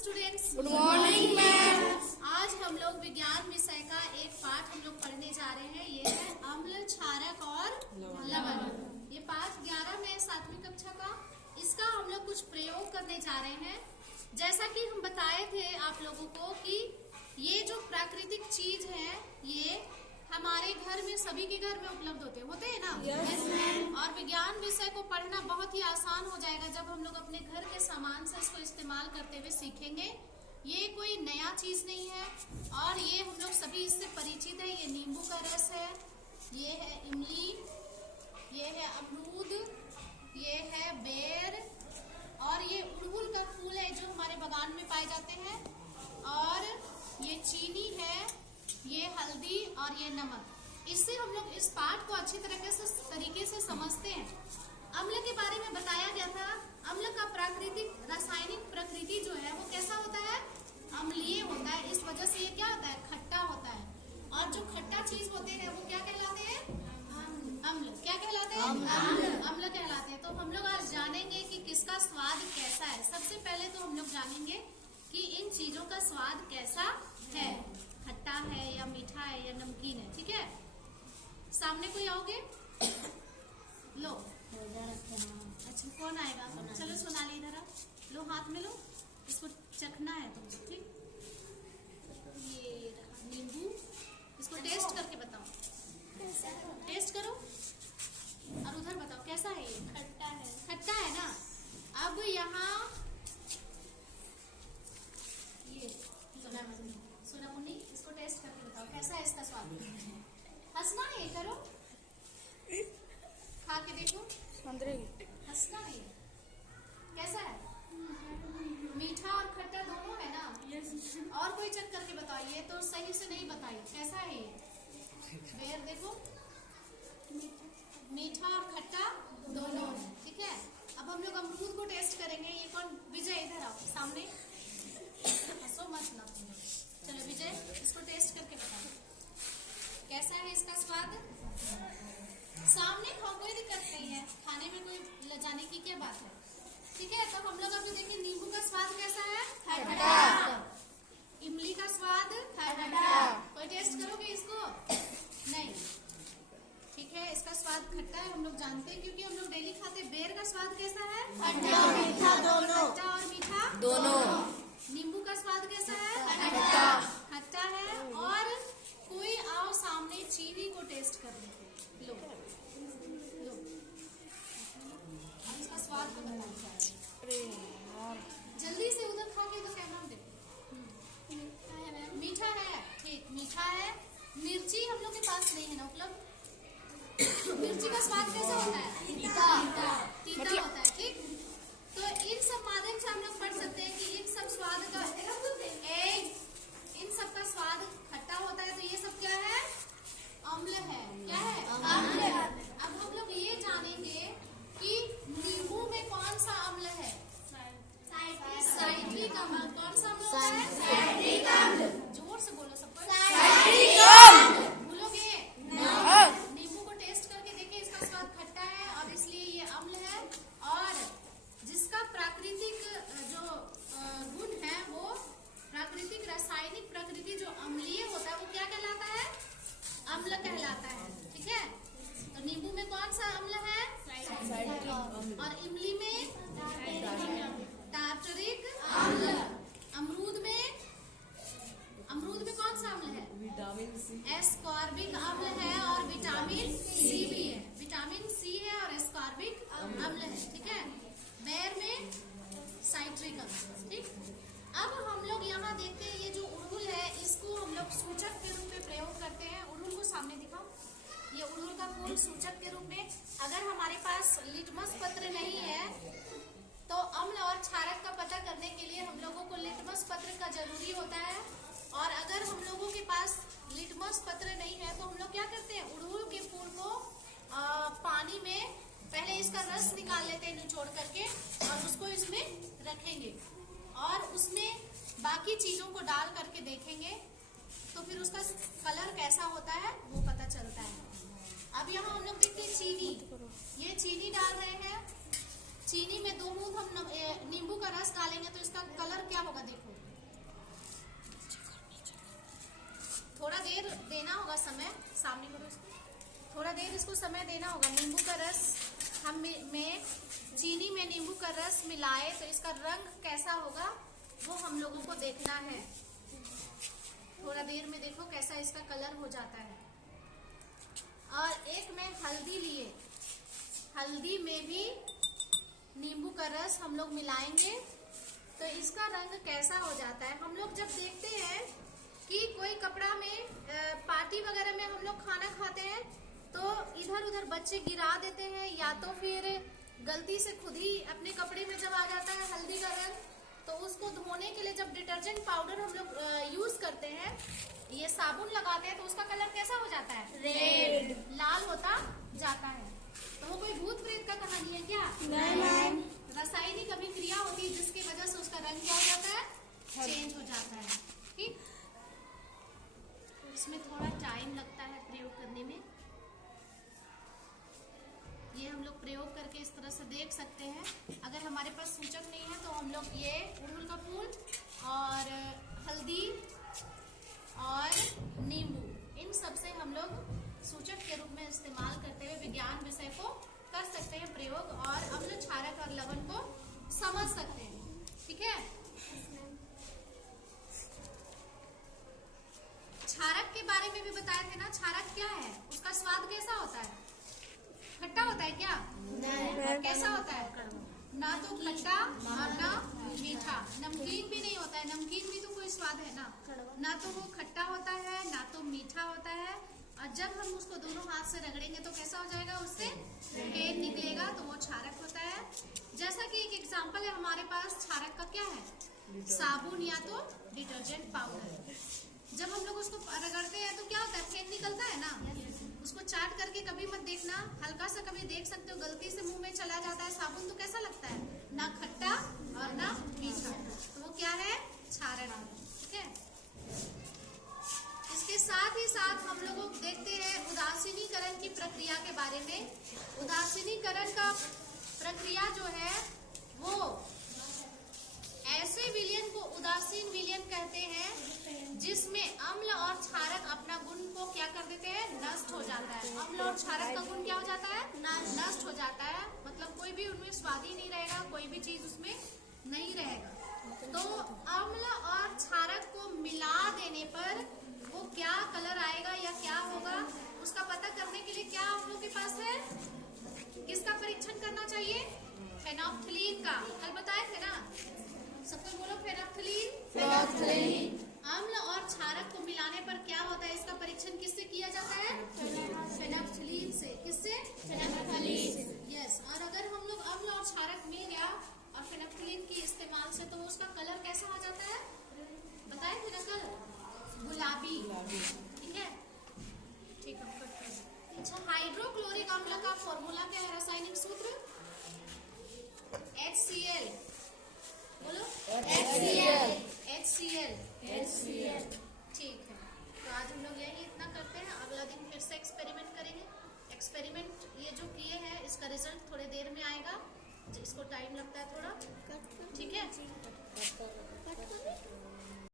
Students. Good morning ma'am. आज हम लोग विज्ञान विषय का एक पाठ हम लोग पढ़ने जा रहे हैं। ये है अम्ल, क्षारक और लवण। ये पाठ 11 में 7वीं कक्षा का। इसका हम लोग कुछ प्रयोग करने जा रहे हैं। जैसा कि हम बताए थे आप लोगों को कि ये जो प्राकृतिक चीज है ये हमारे घर में, सभी के घर में उपलब्ध होते हैं ना। Yes, ma'am। और विज्ञान विषय को पढ़ना बहुत ही आसान हो जाएगा जब हम लोग अपने घर के सामान से इसको इस्तेमाल करते हुए सीखेंगे। ये कोई नया चीज नहीं है और ये हम लोग सभी इससे परिचित है। ये नींबू का रस है, ये है इमली, ये है अमरूद, ये है बेर और ये अड़हुल का फूल है जो हमारे बागान में पाए जाते हैं। और ये चीनी है, ये हल्दी और ये नमक। इससे हम लोग इस पाठ को अच्छी तरीके से समझते हैं। अम्ल के बारे में बताया गया था। अम्ल का प्राकृतिक रासायनिक प्रकृति जो है वो कैसा होता है? अम्लीय होता है। इस वजह से ये क्या होता है? खट्टा होता है। और जो खट्टा चीज होते हैं वो क्या कहलाते हैं? अम्ल। क्या कहलाते हैं? अम्ल कहलाते हैं। तो हम लोग आज जानेंगे कि किसका स्वाद कैसा है। सबसे पहले तो हम लोग जानेंगे कि इन चीजों का स्वाद कैसा है, खट्टा है या मीठा है या नमकीन है। ठीक है, सामने कोई आओगे? लो। अच्छा, कौन आएगा? चलो सोनाली इधर आओ। लो, हाथ में लो, इसको चखना है तुमको। ठीक, ये रहा नींबू। इसको टेस्ट करके बताओ। टेस्ट करो और उधर बताओ कैसा है। ये खट्टा है। खट्टा है ना। अब यहाँ ये सोना मुन्नी, इसको टेस्ट करके बताओ कैसा है इसका स्वाद। हंसना है, करो, खा के देखो। हंसना है। कैसा है? मीठा और खट्टा दोनों है ना। और कोई चेक करके बताओ। ये तो सही से नहीं बताई। कैसा है ये? बेर देखो, मीठा और खट्टा दोनों है। ठीक है, अब हम लोग अमरूद को टेस्ट करेंगे। ये कौन? विजय इधर आओ सामने, हंसो मत ना। चलो विजय, इसको टेस्ट करके बताओ कैसा है इसका स्वाद। सामने खाओ, कोई दिक्कत नहीं है, खाने में कोई लजाने की क्या बात है। ठीक है, तो हम लोग अभी देखिए नींबू का स्वाद कैसा है? खट्टा। इमली का स्वाद खट्टा। कोई टेस्ट करोगे इसको? नहीं। ठीक है, इसका स्वाद खट्टा है, हम लोग जानते हैं क्योंकि हम लोग डेली खाते। बेर का स्वाद कैसा है? खट्टा मीठा दोनों। खट्टा और मीठा दोनों। नींबू का स्वाद कैसा है? खट्टा। खट्टा है। और कोई आओ सामने, चीनी को टेस्ट कर लेते। लो लो, इसका स्वाद को बताओ जल्दी से। उधर खा के तो कैमरा में देखो। मीठा है। ठीक, मीठा है। मिर्ची हम लोग के पास नहीं है ना उपलब्ध। मिर्ची का स्वाद कैसा होता है? तीता होता है। ठीक, तो इन सब माध्यम से हम लोग पढ़ सकते हैं कि इन सब स्वाद का इन सब का स्वाद खट्टा होता है। तो ये सब क्या है? अम्ल है। क्या है? अम्ल। अब हम लोग ये जानेंगे कि नींबू में कौन सा अम्ल है? साइट्रिक अम्ल। कौन सा अम्ल होता है? साइट्रिक अम्ल। जोर से बोलो सबको। साइट्रिक अम्ल। भूलोगे? नींबू को टेस्ट करके देखिए, इसका स्वाद खट्टा है और इसलिए ये अम्ल है। और जिसका प्राकृतिक जो गुण है वो प्राकृतिक रासायनिक प्रकृति जो अम्लीय होता है वो क्या कहलाता है? अम्ल कहलाता है। ठीक है, तो नींबू में कौन सा अम्ल है? और इमली में टार्टरिक अम्ल। अमरूद में कौन सा अम्ल है? Vitamin C. एस्कॉर्बिक अम्ल है और विटामिन सी भी है। विटामिन सी है और एस्कॉर्बिक अम्ल है। ठीक है, बेर में साइट्रिक अम्ल। ठीक, अब हम लोग यहाँ देखते हैं ये जो अड़हुल है इसको हम लोग सूचक के रूप में प्रयोग करते हैं। अड़हुल को सामने दिखाओ। ये अड़हुल का फूल सूचक के रूप में, अगर हमारे पास लिटमस पत्र नहीं है तो अम्ल और क्षारक का पता करने के लिए हम लोगों को लिटमस पत्र का जरूरी होता है। और अगर हम लोगों के पास लिटमस पत्र नहीं है तो हम लोग क्या करते हैं? अड़हुल के फूल को पानी में पहले इसका रस निकाल लेते हैं निचोड़ करके और उसको इसमें रखेंगे और उसमें बाकी चीजों को डाल करके देखेंगे तो फिर उसका कलर कैसा होता है वो पता चलता है। अब यहाँ हम लोग देखते हैं चीनी। ये चीनी डाल रहे हैं। चीनी में 2 बूंद हम नींबू का रस डालेंगे तो इसका कलर क्या होगा देखो। समय सामने करो इसको, थोड़ा देर इसको समय देना होगा। नींबू का रस हम में चीनी में नींबू का रस मिलाए तो इसका रंग कैसा होगा वो हम लोगों को देखना है। थोड़ा देर में देखो कैसा इसका कलर हो जाता है। और एक में हल्दी लिए, हल्दी में भी नींबू का रस हम लोग मिलाएंगे तो इसका रंग कैसा हो जाता है। हम लोग जब देखते हैं कि कोई कपड़ा में पार्टी वगैरह में हम लोग खाना खाते हैं तो इधर उधर बच्चे गिरा देते हैं, या तो फिर गलती से खुद ही अपने कपड़े में जब आ जाता है हल्दी का रंग, तो उसको धोने के लिए जब डिटर्जेंट पाउडर हम लोग यूज करते हैं, ये साबुन लगाते हैं तो उसका कलर कैसा हो जाता है, रेड, लाल होता जाता है। तो वो कोई भूत प्रेत का कहानी है क्या? नहीं। रासायनिक अभिक्रिया होती है जिसकी वजह से उसका रंग क्या हो जाता है, चेंज हो जाता है। ठीक, इसमें थोड़ा टाइम लगता है प्रयोग करने में। ये हम लोग प्रयोग करके इस तरह से देख सकते हैं। अगर हमारे पास सूचक नहीं है तो हम लोग ये अड़हुल का फूल और हल्दी और नींबू, इन सब से हम लोग सूचक के रूप में इस्तेमाल करते हुए विज्ञान विषय को कर सकते हैं प्रयोग, और अम्ल, क्षारक और लवण को समझ सकते हैं। ठीक है, क्षारक के बारे में भी बताए थे ना। क्षारक क्या है, उसका स्वाद कैसा होता है, खट्टा होता है क्या? नहीं। कैसा होता है? ना तो खट्टा और ना मीठा, नमकीन भी नहीं होता है। नमकीन भी तो कोई स्वाद है ना, ना तो वो खट्टा होता है ना तो मीठा होता है। और जब हम उसको दोनों हाथ से रगड़ेंगे तो कैसा हो जाएगा, उससे फेन निकलेगा, तो वो क्षारक होता है। जैसा कि एक एग्जांपल है हमारे पास क्षारक का, क्या है, साबुन या तो डिटर्जेंट पाउडर। जब हम लोग उसको रगड़ते हैं तो क्या होता है, फेन निकलता है ना। उसको चाट करके कभी मत देखना, हल्का सा कभी देख सकते हो, गलती से मुंह में चला जाता है साबुन तो कैसा लगता है, ना खट्टा और ना मीठा, तो वो क्या है, क्षारक। ठीक है, इसके साथ ही साथ हम लोग देखते हैं उदासीनीकरण की प्रक्रिया के बारे में। उदासीनीकरण का प्रक्रिया जो है वो ऐसे विलयन को उदासीन विलयन कहते हैं जिसमें अम्ल और क्षारक अपना गुण को क्या कर देते हैं, नष्ट हो जाता है। अम्ल और क्षारक का गुण क्या हो जाता है, नष्ट हो जाता है। मतलब कोई भी उनमें स्वाद ही नहीं रहेगा, कोई भी चीज उसमें नहीं रहेगा। तो अम्ल और क्षारक को मिला देने पर वो क्या कलर आएगा या क्या होगा, उसका पता करने के लिए क्या हम लोग के पास है, किसका परीक्षण करना चाहिए, फेनोल्फ्थालीन का। कल बताए थे ना, सबको बोलो फेनोल्फ्थालीन। अम्ल और क्षारक को मिलाने पर क्या होता है, इसका परीक्षण किससे किया जाता है, फेनोल्फ्थालीन से। किससे, फेनोल्फ्थालीन। यस, और अगर हम लोग अम्ल और क्षारक मिल गया और फेनोल्फ्थालीन के इस्तेमाल से, तो उसका कलर कैसा आ जाता है, बताए थे ना कल, गुलाबी। ठीक है, ठीक है। अच्छा, हाइड्रोक्लोरिक अम्ल का फॉर्मूला क्या है, रासायनिक सूत्र HCl। बोलो HCl। ठीक है, तो आज हम लोग यही इतना करते हैं। अगला दिन फिर से एक्सपेरिमेंट करेंगे। एक्सपेरिमेंट ये जो किए हैं इसका रिजल्ट थोड़े देर में आएगा, इसको टाइम लगता है थोड़ा। ठीक है।